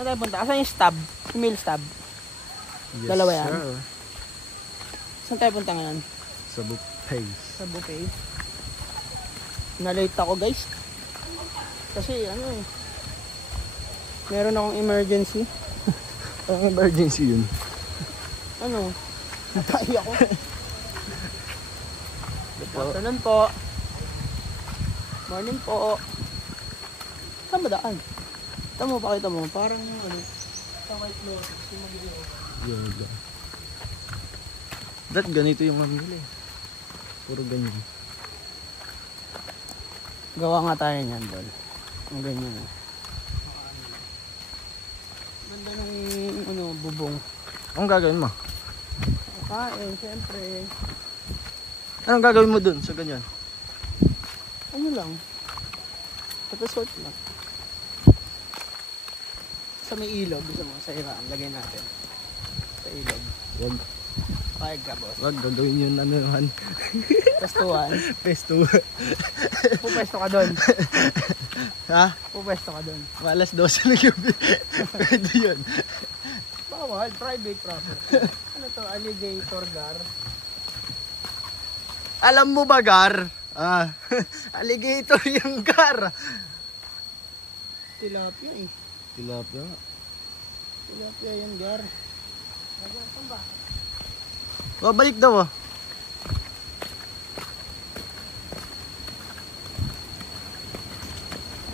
Saan tayo punta? Asan yung stab? Yung meal stab? Yes, Dalawa yan? sir. Saan tayo punta ngayon? Sa buffet. Sa buffet. Na-late ako guys. Kasi ano eh. Meron akong emergency. Ang emergency yun. Ano? Natay ako. Afternoon po. Morning po. Saan ba daan? Tama mo, pakita mo. Parang ano. Sa White Lotus. Yung magiging ako. Yoga. Ganito yung mamili. Puro ganyan. Gawa nga tayo niyan, Dol. Ang ganyan eh. Ganda ng ano, bubong. Anong gagawin mo? Kain, syempre. Anong gagawin mo dun sa ganyan? Ano lang. Tapos lang. Sa may ilog, gusto mo, sa iraan, lagay natin. Sa ilog. Wag. Pahig ka, boss. Wag, gagawin yun ano naman. Pestuhan. Pesto. Pupesto ka doon. Ha? Pupesto ka doon. Malas 12 na gabi. Pwede yun. Bawal, private property. Ano to, alligator gar? Alam mo ba, Gar? Alligator yung Gar. Tilapia eh. Tilapia. Tilapia yung gar. Nagawin ba? Babalik daw ah.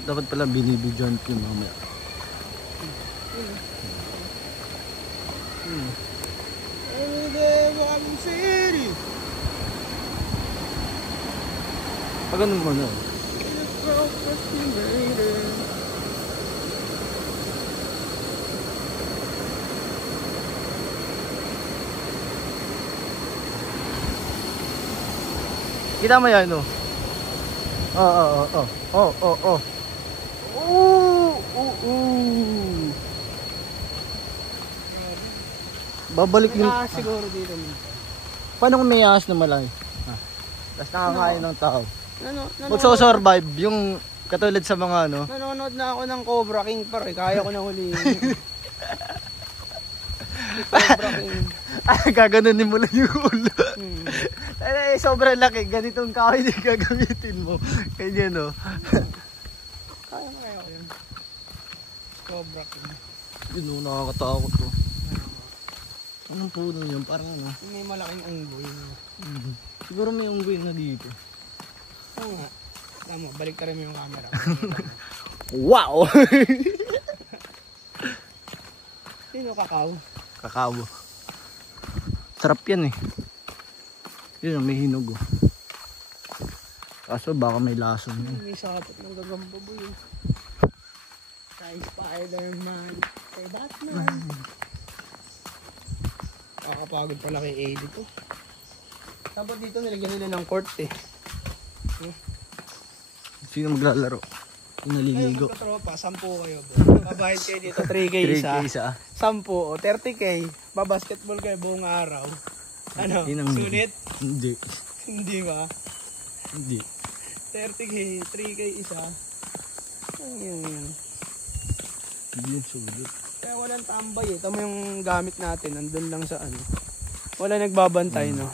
Dapat pala binibidyohan ko yung mamaya. Every day I'm city. Pag ganun mo na. Kita mo yan, no? Oo. Babalik May yung... ahas siguro dito. Paano kung may ahas na malaki? Tapos nakakain ng tao. Nanonood Magso-survive yung katulad sa mga ano. Nanonood na ako ng Cobra King pare. Kaya ko na huliin. Cobra King. Gaganunin mo lang yung ulo. Ay, sobrang laki. Ganitong kahoy din gagamitin mo. Kanya no. Kaya ko yun. Cobra King. Yun o, nakakatakot to. Anong puno yun? Parang ano? May malaking unggoy. Siguro may unggoy na dito. Oo nga. Tama, balik ka rin mo yung camera. Wow! Sino kakao? Kakao. Sarap yan eh. Yun, may hinog oh. Kaso baka may lason yun. May sapat ng gagambaboy. Kay Spider-Man. Kay Batman. Kakapagod pala kay Eddie to. Dapat dito nilagyan nila ng court eh. Sino maglalaro? Yung naliligo. Kayo magkatropa, 10 kayo. Babayad kayo dito, 3K 3K isa. isa. 10 o 30K. Babasketball kayo buong araw. Ano? Sunit? Hindi. Hindi ba? Hindi. 30K, 3K isa. Ano yun? Hindi yun sulit. Kaya walang tambay eh. Tama yung gamit natin. Nandun lang sa ano. Wala nagbabantay no.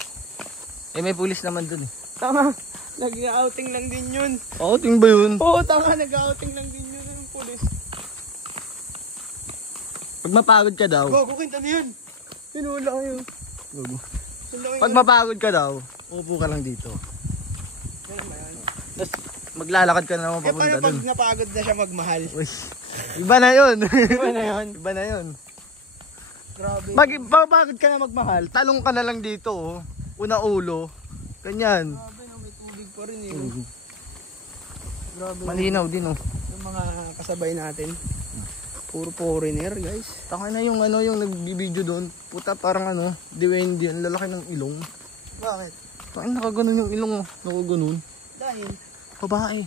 Eh may pulis naman dun eh. Tama. Nag-outing lang din yun. Outing ba yun? Oo, tama. Nag-outing lang din yun yung pulis. Pag mapagod ka daw. Go, kukinta na yun. Hinula kayo. Pag mapagod ka daw, upo ka lang dito. Ganun ba yan? Tapos maglalakad ka na naman Eh, papunta paano pag dun. napagod na siya magmahal? Uy, iba na yun. Iba na yun. Iba na yun. Grabe. Mapagod ka na magmahal, talong ka na lang dito oh. Una ulo. Ganyan. Grabe no, may tubig pa rin eh. Grabe. Malinaw din oh. Yung mga kasabay natin. Puro foreigner guys. Taka na yung ano yung nagbibideo doon. Puta parang ano, Dwayne ang lalaki ng ilong. Bakit? Taka nakaganon yung ilong oh. Nakaganon. Dahil? Babae.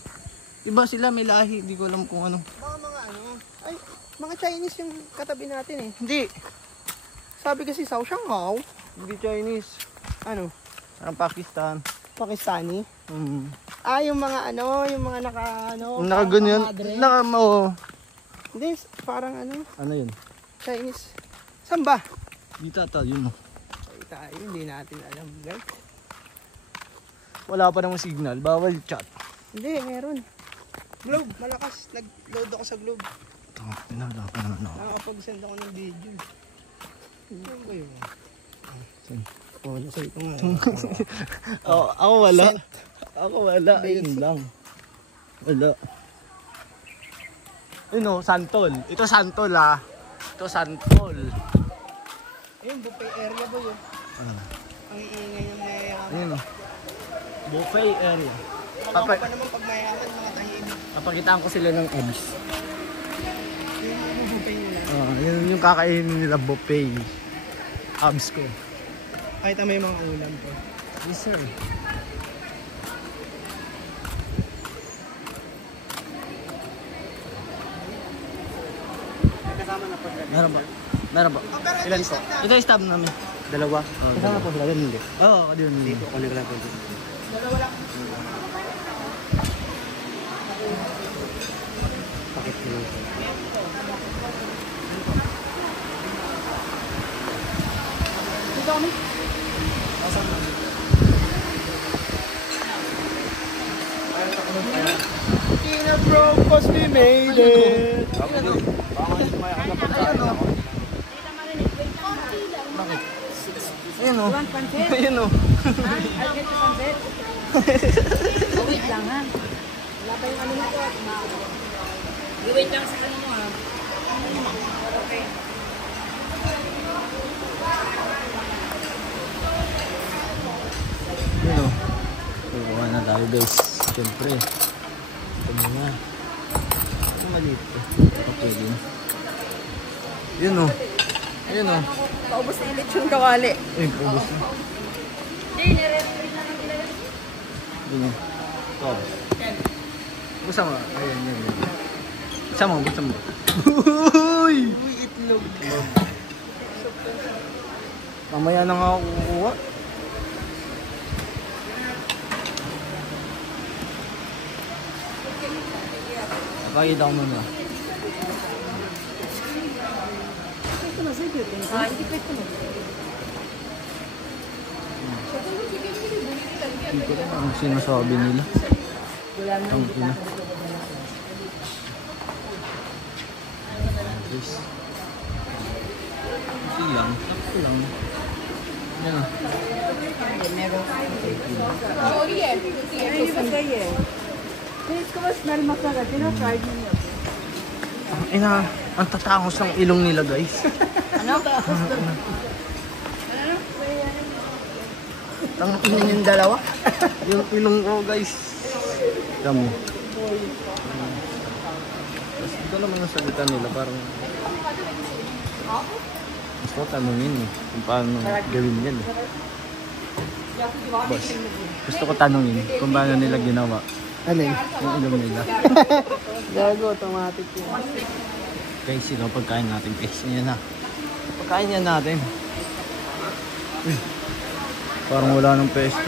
Iba sila may lahi, hindi ko alam kung ano. Baka mga ano, ay, mga Chinese yung katabi natin eh. Hindi. Sabi kasi Sao Shanghao. Hindi Chinese. Ano? Parang Pakistan. Pakistani. Yung mga ano, yung mga naka ano. Nakaganyan. Nakamadre. Nakamo. Hindi, parang ano, Ano yun? Chinese. Saan ba? Dito ata, yun. Ay, tayo, hindi natin alam, guys. Wala pa namang signal. Bawal chat. Hindi, meron. Globe, malakas. Nag-load ako sa Globe. Wala pa naman ako. Nakakapag-send ako ng video. Ano ba yun? Saan? Oh, nasa ito nga. Ako wala. Sent. Ako wala. Ayun Basic. lang. Wala. Yun o, santol. Ito santol ah. Ito santol. Ayun, buffet area ba yun? Ang iingay ng mayayaman. Ayun o. Buffet area. Alam ko pa naman pag mayayaman, mga tahimik. Papakitaan ko sila ng abs. Yung buffet nila. Yun yung kakainin nila buffet. Abs ko. Kahit may mga ulam po. Yes sir. Kasama na po sila. Meron ba? Meron ba? Ilan po? Ito yung stab namin. Dalawa. Kasama po sila. Hindi. Oo, yun. Dito. Kunin ko lang po. Dalawa lang. Pakit ko lang. Dito kami. Tina bro, cause we made it. Ayun o. Pancit? Ayun o. I'll get you pancit. Wait lang ha. Wala pa yung ano mo ko. Wait lang sa ano mo ha. Okay. Ayun o. Kukuha na tayo guys. Siyempre. Ito muna. Ito maliit to. Okay din. Ayun o. Ayun o. Paubos na yung lechon kawali. Ayun, ubos na. Hindi, nire-read na lang nila. Ayun o. Ito. Busa mo. Ayun, yun, yun. Busa mo, busa mo. Uy! Itlog. Mamaya na nga ako kukuha. Pakita ko muna. Ito na, sige. Hindi ko ito na. Hindi ko rin ang sinasabi nila. Ang ina. Guys. Hindi lang. Sakto lang. Yan ah. Sorry eh. Ay, hindi ba kayo eh? Please ko ba smell masala? Tino-try niyo. Ang ina. Ang tatangos ng ilong nila guys. Ano? Ang ina yung dalawa. Yung ilong ko guys. Damo. Tapos ito naman ang salita nila. Parang gusto ko tanungin eh. Kung paano gawin yan eh. Boss, gusto ko tanungin kung paano nila ginawa. Alin? Yung ilong nila. Gago, automatic yun. Guys, sino pagkain natin guys. Yan na. Pagkain yan natin. Uy, parang wala ng pesto.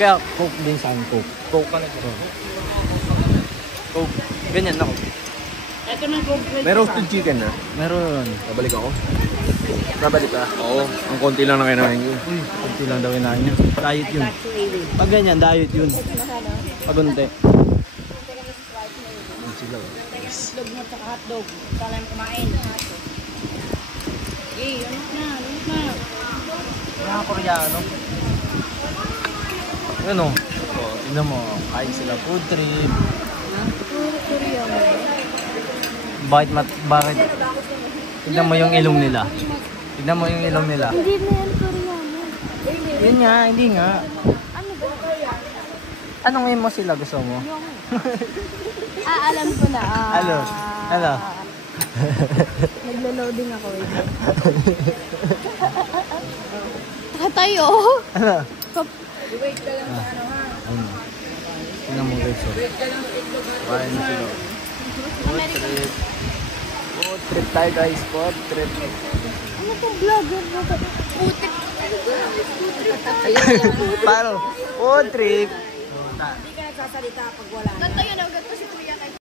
Kaya coke din sa akin, coke. Coke ka na ito. Coke. Ganyan na coke. Ito na complete. May roasted chicken na. Meron. Babalik ako. Babalik ka. Oo, ang konti lang na kinain ko. Uy, konti lang daw kinain niya. Diet yun. Pag ganyan, diet yun. Pag unti. Yun sila. Itlog mo at hotdog. Kala mo kumain. Eh, ano na? Ano na? Mga Koreano. Ano? Oh, tingnan mo. Kain sila food trip. Bakit? Tignan mo yung ilong nila. Tignan mo yung ilong nila. Hindi na yan Koreano. Yun nga, hindi nga. Ano ba kaya? Anong mo sila gusto mo? Alam ko na. Ano? Ano? Naglo-loading ako. Tayo. Ano? Wait ka lang sa ano ha. Ano? Tingnan mo guys. Oh. Kain na sila. Food trip. Food trip tayo guys. Food trip. Ano pong vlogger mo? Putik. Paano? Food trip. Hindi ka nagsasalita pag wala na. Tayo na agad ko si Kuya.